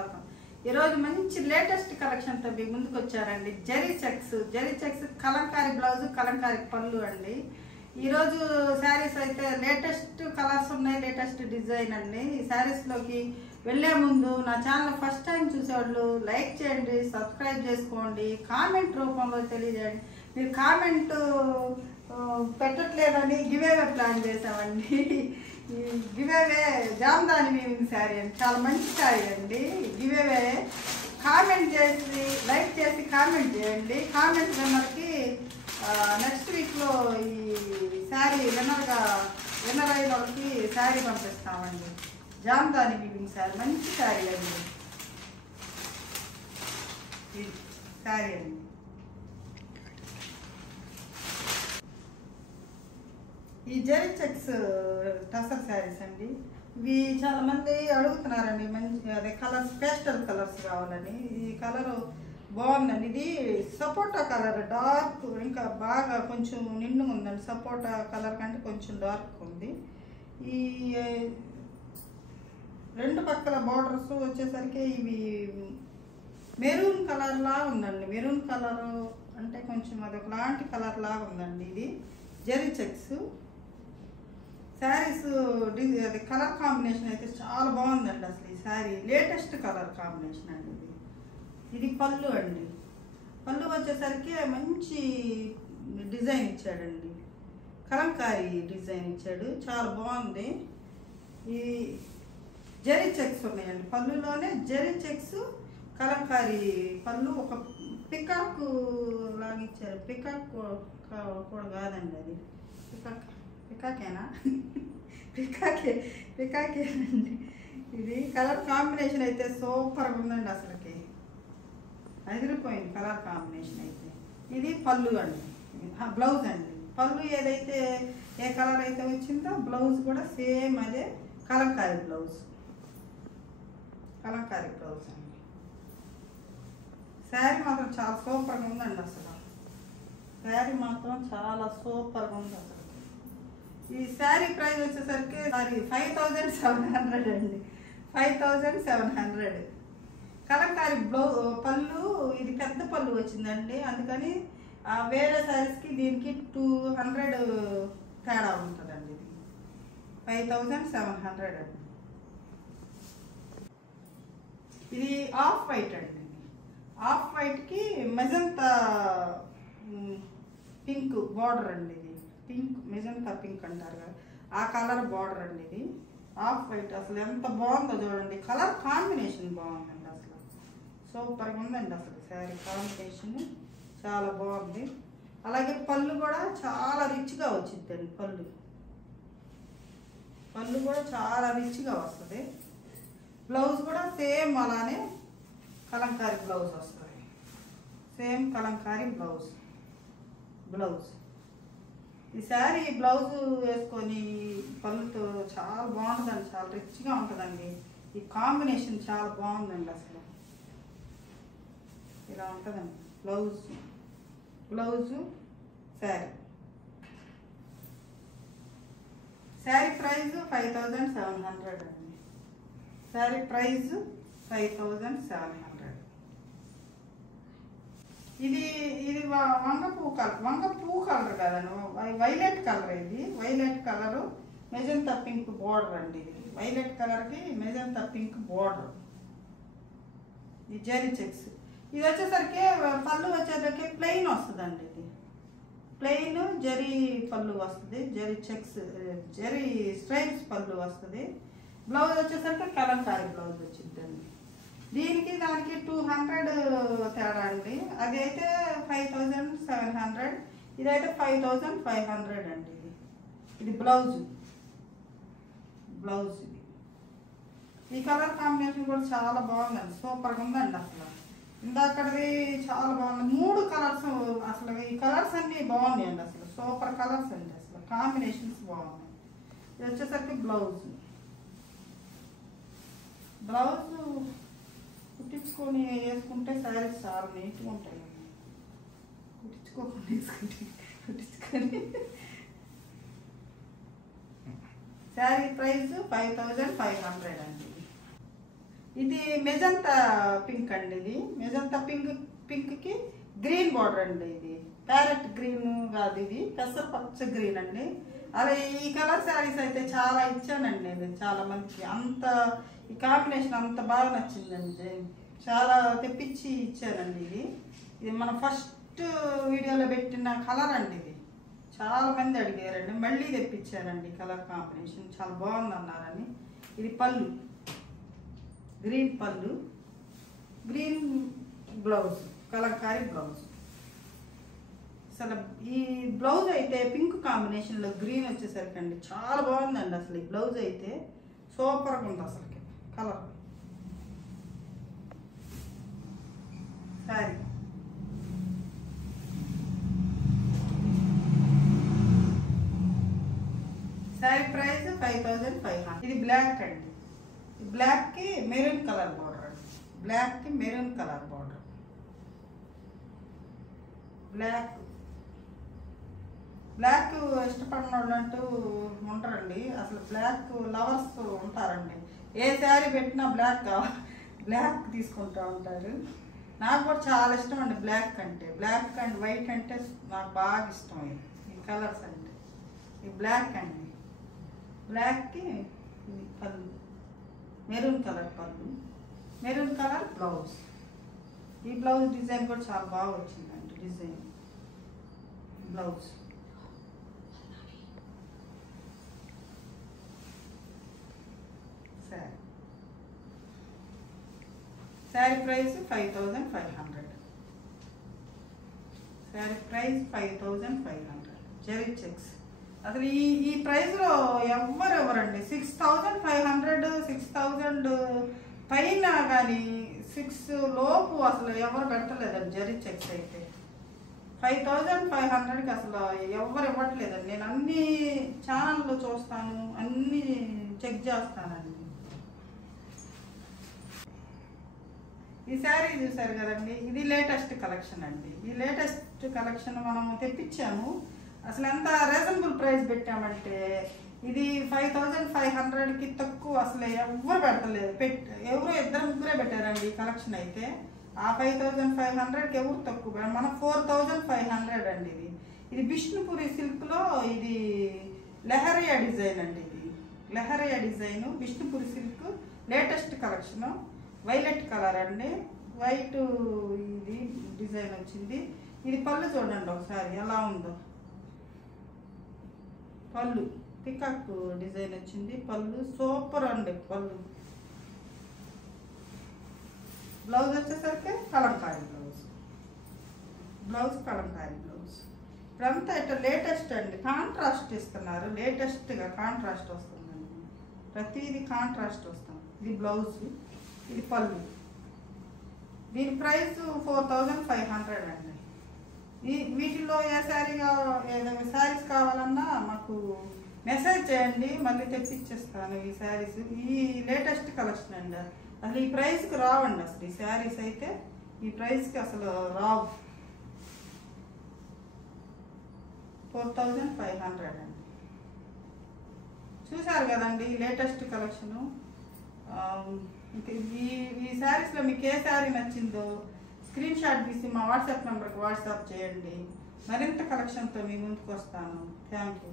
స్వాగతం. ఈరోజు మంచి లేటెస్ట్ కలెక్షన్తో మీ ముందుకు వచ్చారండి. జరీ చెక్స్ కలంకారీ బ్లౌజ్, కలంకారీ పళ్ళు అండి. ఈరోజు శారీస్ అయితే లేటెస్ట్ కలర్స్ ఉన్నాయి, లేటెస్ట్ డిజైన్ అండి. ఈ శారీస్లోకి వెళ్ళే ముందు నా ఛానల్ ఫస్ట్ టైం చూసేవాళ్ళు లైక్ చేయండి, సబ్స్క్రైబ్ చేసుకోండి, కామెంట్ రూపంలో తెలియజేయండి. మీరు కామెంట్ పెట్టట్లేదని గివేవే ప్లాన్ చేసామండి. ఈ గివేవే జామ్దాని వీవింగ్ శారీ అండి, చాలా మంచి శారీ అండి. గివేవే కామెంట్ చేసి లైక్ చేసి కామెంట్ చేయండి. కామెంట్ విన్నర్కి నెక్స్ట్ వీక్లో ఈ శారీ విన్నర్ అయిన వాళ్ళకి శారీ పంపిస్తామండి. జామ్దాని వీవింగ్ శారీ మంచి శారీ అండి. శారీ అండి. ఈ జరీ చెక్స్ టసర్ శారీస్ అండి. ఇవి చాలా మంది అడుగుతున్నారండి. మంచి అదే కలర్స్, పేస్టల్ కలర్స్ కావాలని. ఈ కలర్ బాగుందండి. ఇది సపోటా కలర్, డార్క్, ఇంకా బాగా కొంచెం నిండు ఉందండి. సపోటా కలర్ కంటే కొంచెం డార్క్ ఉంది. ఈ రెండు పక్కల బార్డర్స్ వచ్చేసరికి ఇవి మెరూన్ కలర్ లాగా ఉందండి. మెరూన్ కలర్ అంటే కొంచెం అది ఒకలాంటి కలర్ లాగా ఉందండి. ఇది జరీ చెక్స్ శారీస్. అది కలర్ కాంబినేషన్ అయితే చాలా బాగుందండి. అసలు ఈ శారీ లేటెస్ట్ కలర్ కాంబినేషన్ అండి. ఇది పళ్ళు అండి. పళ్ళు వచ్చేసరికి మంచి డిజైన్ ఇచ్చాడండి. కలంకారీ డిజైన్ ఇచ్చాడు, చాలా బాగుంది. ఈ జరీ చెక్స్ ఉన్నాయండి పళ్ళులోనే. జరీ చెక్స్ కలంకారీ పళ్ళు. ఒక పికాక్ లాగా ఇచ్చారు. పికాక్ కూడా కాదండి, అది పికాకేనా? పికాకేనండి. ఇది కలర్ కాంబినేషన్ అయితే సూపర్గా ఉందండి. అసలుకి అదిరిపోయింది కలర్ కాంబినేషన్ అయితే. ఇది పళ్ళు అండి, బ్లౌజ్ అండి. పళ్ళు ఏదైతే ఏ కలర్ అయితే వచ్చిందో బ్లౌజ్ కూడా సేమ్ అదే కలంకారీ బ్లౌజ్. కలంకారీ బ్లౌజ్ అండి. శారీ మాత్రం చాలా సూపర్గా ఉందండి. అసలు శారీ మాత్రం చాలా సూపర్గా ఉంది. అసలు ఈ శారీ ప్రైస్ వచ్చేసరికి 5700 అండి. 5700. కలంకారీ పళ్ళు ఇది పెద్ద పళ్ళు వచ్చిందండి. అందుకని వేరే శారీస్కి దీనికి 200 తేడా ఉంటుందండి. ఇది 5700 అండి. ఇది ఆఫ్ వైట్ అండి. ఆఫ్ వైట్కి మెజంతా పింక్ బార్డర్ అండి. ఇది పింక్, మెజంతా పింక్ అంటారు కదా, ఆ కలర్ బార్డర్ అండి. ఇది ఆఫ్ వైట్. అసలు ఎంత బాగుందో చూడండి. కలర్ కాంబినేషన్ బాగుందండి. అసలు సూపర్గా ఉందండి. అసలు శారీ కాంబినేషన్ చాలా బాగుంది. అలాగే పళ్ళు కూడా చాలా రిచ్గా వచ్చిందండి. పళ్ళు కూడా చాలా రిచ్గా వస్తుంది. బ్లౌజ్ కూడా సేమ్ అలానే కలంకారీ బ్లౌజ్ వస్తుంది. Same Kalamkari blouse. ఈ శారీ బ్లౌజ్ వేసుకొని పళ్ళుతో చాలా బాగుంటుందండి. చాలా రిచ్గా ఉంటుందండి. ఈ కాంబినేషన్ చాలా బాగుందండి. అసలు ఇలా ఉంటుందండి బ్లౌజు శారీ ప్రైస్ 5700 అండి. శారీ ప్రైస్ 5700. ఇది వంగ పువ్వు కలర్ కదండి, వైలెట్ కలర్. ఇది violet colour, magenta pink border అండి. ఇది వైలెట్ కలర్కి మెజంతా పింక్ బోర్డర్. ఈ జరీ చెక్స్. ఇది వచ్చేసరికి పళ్ళు వచ్చేసరికి ప్లెయిన్ వస్తుందండి. ఇది ప్లెయిన్ జరీ పళ్ళు వస్తుంది. జరీ చెక్స్, జరీ స్ట్రైప్స్ పళ్ళు వస్తుంది. బ్లౌజ్ వచ్చేసరికి కలంకారీ బ్లౌజ్ వచ్చిందండి. దీనికి దానికి 200 తేడా అండి. అది అయితే 5700, ఇదైతే 5500 అండి. ఇది బ్లౌజ్. ఈ కలర్ కాంబినేషన్ కూడా చాలా బాగుందండి. సూపర్గా ఉందండి. అసలు ఇందాకది చాలా బాగుంది. 3 కలర్స్. అసలు ఈ కలర్స్ అన్నీ బాగున్నాయండి. అసలు సూపర్ కలర్స్ అండి. అసలు కాంబినేషన్స్ బాగున్నాయి. ఇది వచ్చేసరికి బ్లౌజ్ కుట్టించుకొని వేసుకుంటే శారీస్ చాలా నీట్గా ఉంటాయి. కుట్టించుకొని శారీ ప్రైస్ 5500 అండి. ఇది మెజంతా పింక్ అండి. ఇది మెజంతా పింక్కి గ్రీన్ బార్డర్ అండి. ఇది ప్యారెట్ గ్రీన్ కాదు, ఇది పెసర పచ్చ గ్రీన్ అండి. అలా ఈ కలర్ శారీస్ అయితే చాలా ఇచ్చానండి నేను చాలా మందికి. అంత ఈ కాంబినేషన్ అంత బాగా నచ్చిందండి, చాలా తెప్పించి ఇచ్చానండి. ఇది మన ఫస్ట్ వీడియోలో పెట్టిన కలర్ అండి. ఇది చాలా మంది అడిగారండి, మళ్ళీ తెప్పించానండి. కలర్ కాంబినేషన్ చాలా బాగుంది అన్నారని. ఇది పళ్ళు, గ్రీన్ పళ్ళు, గ్రీన్ బ్లౌజ్, కలంకారీ బ్లౌజ్. అసలు ఈ బ్లౌజ్ అయితే పింక్ కాంబినేషన్లో గ్రీన్ వచ్చేసరికి అండి చాలా బాగుందండి. అసలు ఈ బ్లౌజ్ అయితే సూపర్గా ఉంది అసలు కలర్. శారీ శారీ ప్రైస్ 5500. ఇది బ్లాక్ అండి. బ్లాక్కి మెరూన్ కలర్ బార్డర్ అండి. బ్లాక్కి మెరూన్ కలర్ బార్డర్. బ్లాక్ ఇష్టపడిన వాళ్ళు అంటూ ఉంటారండి. అసలు బ్లాక్ లవర్స్ ఉంటారండి. ఏ శారీ పెట్టినా బ్లాక్ కావాలి, బ్లాక్ తీసుకుంటూ ఉంటారు. నాకు కూడా చాలా ఇష్టం అండి బ్లాక్ అంటే. బ్లాక్ అండ్ వైట్ అంటే నాకు బాగా ఇష్టం. ఈ కలర్స్ అంటే ఈ బ్లాక్ అండి. బ్లాక్కి పళ్ళు, మెరూన్ కలర్ పళ్ళు, మెరూన్ కలర్ బ్లౌజ్. ఈ బ్లౌజ్ డిజైన్ కూడా చాలా బాగా వచ్చిందండి. Design blouse sari price 5500. Sari price 5500 zari checks. అసలు ఈ ప్రైస్లో ఎవరండి 6500 6000 పైన కానీ 6 లోపు అసలు ఎవరు పెడతలేదండి. జెరీ చెక్స్ అయితే 5500కి అసలు ఎవరు ఇవ్వట్లేదండి. నేను అన్ని ఛానల్లో చూస్తాను, అన్ని చెక్ చేస్తానండి. ఈ శారీ చూసారు కదండి, ఇది లేటెస్ట్ కలెక్షన్ అండి. ఈ లేటెస్ట్ కలెక్షన్ మనం తెప్పించాము. అసలు ఎంత రీజనబుల్ ప్రైస్ పెట్టామంటే ఇది 5500కి తక్కువ అసలు ఎవరు పెడతలేదు. ఎవరు 2-3 పెట్టారండి ఈ కలెక్షన్ అయితే. ఆ 5500కి ఎవరు తక్కువ, మన 4500 అండి. ఇది బిష్ణుపురి సిల్క్లో ఇది లెహరియా డిజైన్ అండి. ఇది leheriya design Bishnupuri silk latest collection. Violet colour అండి, వైట్ ఇది డిజైన్ వచ్చింది. ఇది పళ్ళు చూడండి ఒకసారి ఎలా ఉందో. పళ్ళు పికాక్ డిజైన్ వచ్చింది. పళ్ళు సూపర్ అండి. పళ్ళు బ్లౌజ్ వచ్చేసరికి Kalamkari blouse. Blouse Kalamkari blouse. ఇప్పుడంతా ఇట్లా లేటెస్ట్ అండి, కాంట్రాస్ట్ ఇస్తున్నారు. లేటెస్ట్గా కాంట్రాస్ట్ వస్తుందండి. ప్రతిదీ కాంట్రాస్ట్ వస్తుంది. ఇది బ్లౌజ్, ఇది పళ్ళు. దీని ప్రైస్ 4500 అండి. వీటిలో ఏ ఏదైనా శారీస్ కావాలన్నా మాకు మెసేజ్ చేయండి, మళ్ళీ తెప్పించేస్తాను ఈ శారీస్. ఈ లేటెస్ట్ కలెక్షన్ అండి. అసలు ఈ ప్రైస్కి రావండి. అసలు ఈ శారీస్ అయితే ఈ ప్రైస్కి అసలు రావు. 4500 అండి. చూసారు కదండి లేటెస్ట్ కలెక్షను. ఈ శారీస్లో మీకు ఏ శారీ నచ్చిందో స్క్రీన్ షాట్ తీసి మా వాట్సాప్ నెంబర్కి వాట్సాప్ చేయండి. మరింత కలెక్షన్తో మీ ముందుకు వస్తాను. Thank you.